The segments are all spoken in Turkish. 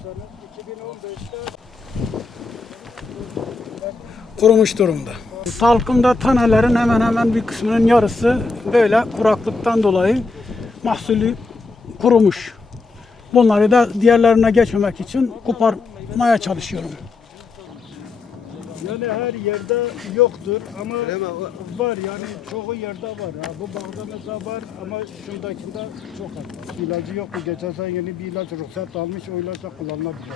Bakarsanız 2015'te kurumuş durumda. Salkımda tanelerin hemen hemen bir kısmının yarısı böyle kuraklıktan dolayı mahsulü kurumuş. Bunları da diğerlerine geçmemek için koparmaya çalışıyorum. yani her yerde yoktur ama var yani çoğu yerde var. Ha, bu bağda mesela var ama şundakinde çok az. İlacı yoktu. Geçen sene yeni bir ilaç ruhsat almış. O ilaçla kullanılabilir.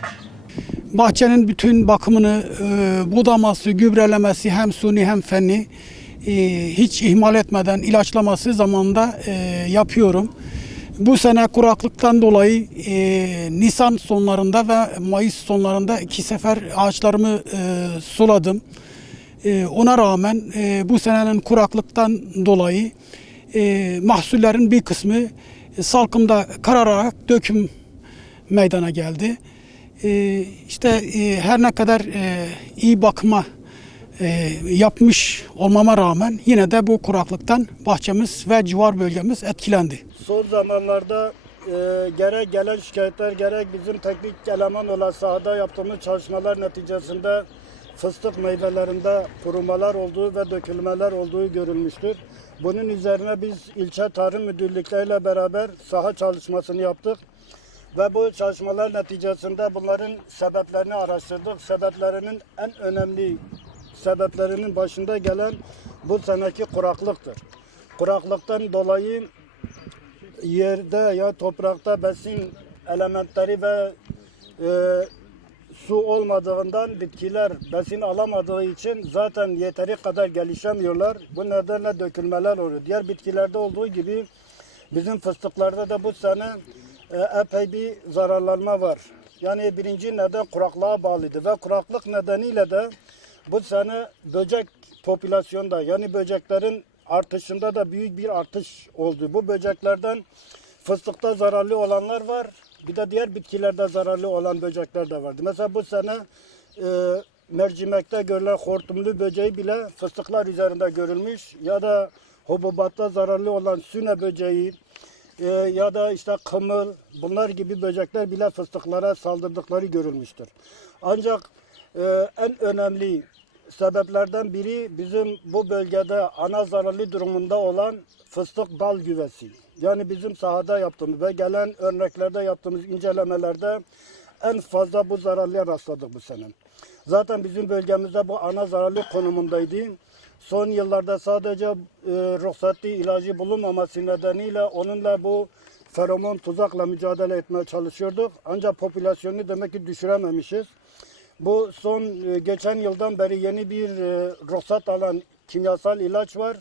Bahçenin bütün bakımını, budaması, gübrelemesi hem suni hem fenli hiç ihmal etmeden ilaçlaması zamanında yapıyorum. Bu sene kuraklıktan dolayı Nisan sonlarında ve Mayıs sonlarında 2 sefer ağaçlarımı suladım. Ona rağmen bu senenin kuraklıktan dolayı mahsullerin bir kısmı salkımda karararak döküm meydana geldi. İşte her ne kadar iyi bakıma yapmış olmama rağmen yine de bu kuraklıktan bahçemiz ve civar bölgemiz etkilendi. Son zamanlarda gerek gelen şikayetler gerek bizim teknik eleman olan sahada yaptığımız çalışmalar neticesinde fıstık meyvelerinde kurumalar olduğu ve dökülmeler olduğu görülmüştür. Bunun üzerine biz ilçe tarım müdürlükleriyle beraber saha çalışmasını yaptık. Ve bu çalışmalar neticesinde bunların sebeplerini araştırdık. Sebeplerinin en önemli sebeplerinin başında gelen bu seneki kuraklıktır. Kuraklıktan dolayı yerde ya toprakta besin elementleri ve su olmadığından bitkiler besin alamadığı için zaten yeteri kadar gelişemiyorlar. Bu nedenle dökülmeler oluyor. Diğer bitkilerde olduğu gibi bizim fıstıklarda da bu sene epey bir zararlanma var. Yani birinci neden kuraklığa bağlıydı ve kuraklık nedeniyle de bu sene böcek popülasyonda yani böceklerin artışında da büyük bir artış oldu. Bu böceklerden fıstıkta zararlı olanlar var. Bir de diğer bitkilerde zararlı olan böcekler de vardı. Mesela bu sene mercimekte görülen hortumlu böceği bile fıstıklar üzerinde görülmüş. Ya da hububatta zararlı olan süne böceği ya da işte kımıl bunlar gibi böcekler bile fıstıklara saldırdıkları görülmüştür. Ancak en önemli sebeplerden biri bizim bu bölgede ana zararlı durumunda olan fıstık bal güvesi. Yani bizim sahada yaptığımız ve gelen örneklerde yaptığımız incelemelerde en fazla bu zararlıya rastladık bu sene. Zaten bizim bölgemizde bu ana zararlı konumundaydı. Son yıllarda sadece ruhsatlı ilacı bulunmaması nedeniyle onunla bu feromon tuzakla mücadele etmeye çalışıyorduk. Ancak popülasyonu demek ki düşürememişiz. Bu son geçen yıldan beri yeni bir ruhsat alan kimyasal ilaç var.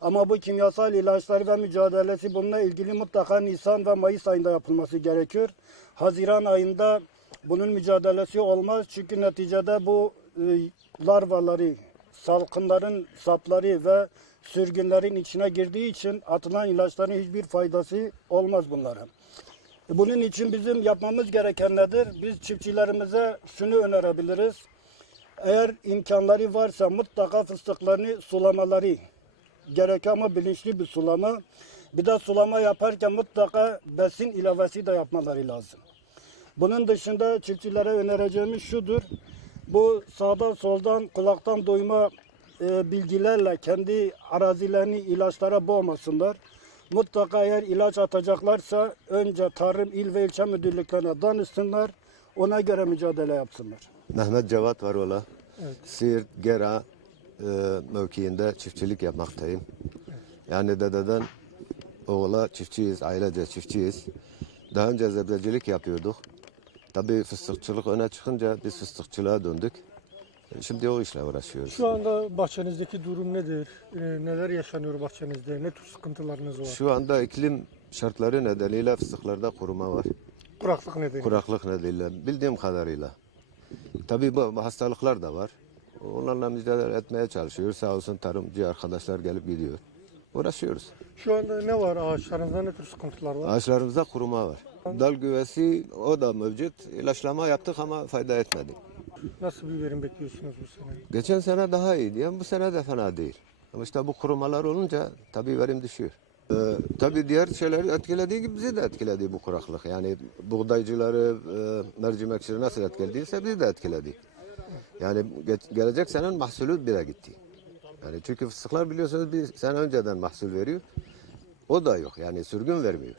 Ama bu kimyasal ilaçları ve mücadelesi bununla ilgili mutlaka Nisan ve Mayıs ayında yapılması gerekiyor. Haziran ayında bunun mücadelesi olmaz. Çünkü neticede bu larvaları, salkımların sapları ve sürgünlerin içine girdiği için atılan ilaçların hiçbir faydası olmaz bunlara. Bunun için bizim yapmamız gereken nedir? Biz çiftçilerimize şunu önerebiliriz. Eğer imkanları varsa mutlaka fıstıklarını sulamaları gerekiyor ama bilinçli bir sulama. Bir de sulama yaparken mutlaka besin ilavesi de yapmaları lazım. Bunun dışında çiftçilere önereceğimiz şudur. Bu sağdan soldan kulaktan duyma bilgilerle kendi arazilerini ilaçlara boğmasınlar. Mutlaka eğer ilaç atacaklarsa önce tarım il ve ilçe müdürlüklerine danışsınlar. Ona göre mücadele yapsınlar. Mehmet Cevat Varoğlu. Evet. Siirt, Gera mevkiinde çiftçilik yapmaktayım. Yani dededen oğula çiftçiyiz, ailece çiftçiyiz. Daha önce zebzecilik yapıyorduk. Tabii fıstıkçılık öne çıkınca biz fıstıkçılığa döndük. Şimdi o işle uğraşıyoruz. Şu anda bahçenizdeki durum nedir? Neler yaşanıyor bahçenizde? Ne tür sıkıntılarınız var? Şu anda iklim şartları nedeniyle fıstıklarda kuruma var. Kuraklık nedeniyle. Kuraklık nedeniyle bildiğim kadarıyla. Tabii bu hastalıklar da var. Onlarla mücadele etmeye çalışıyoruz. Sağ olsun tarımcı arkadaşlar gelip gidiyor. Uğraşıyoruz. Şu anda ne var ağaçlarınızda? Ne tür sıkıntılar var? Ağaçlarımızda kuruma var. Dal güvesi o da mevcut. İlaçlama yaptık ama fayda etmedi. Nasıl bir verim bekliyorsunuz bu sene? Geçen sene daha iyiydi. Yani bu sene de fena değil. Ama işte bu kurumalar olunca tabii verim düşüyor. Tabii diğer şeyleri etkilediği gibi bizi de etkiledi bu kuraklık. Yani buğdaycıları, mercimekçileri nasıl etkilediyse bizi de etkiledi. Yani gelecek senenin mahsulü bile gitti. Yani çünkü fıstıklar biliyorsunuz bir sene önceden mahsul veriyor. O da yok yani sürgün vermiyor.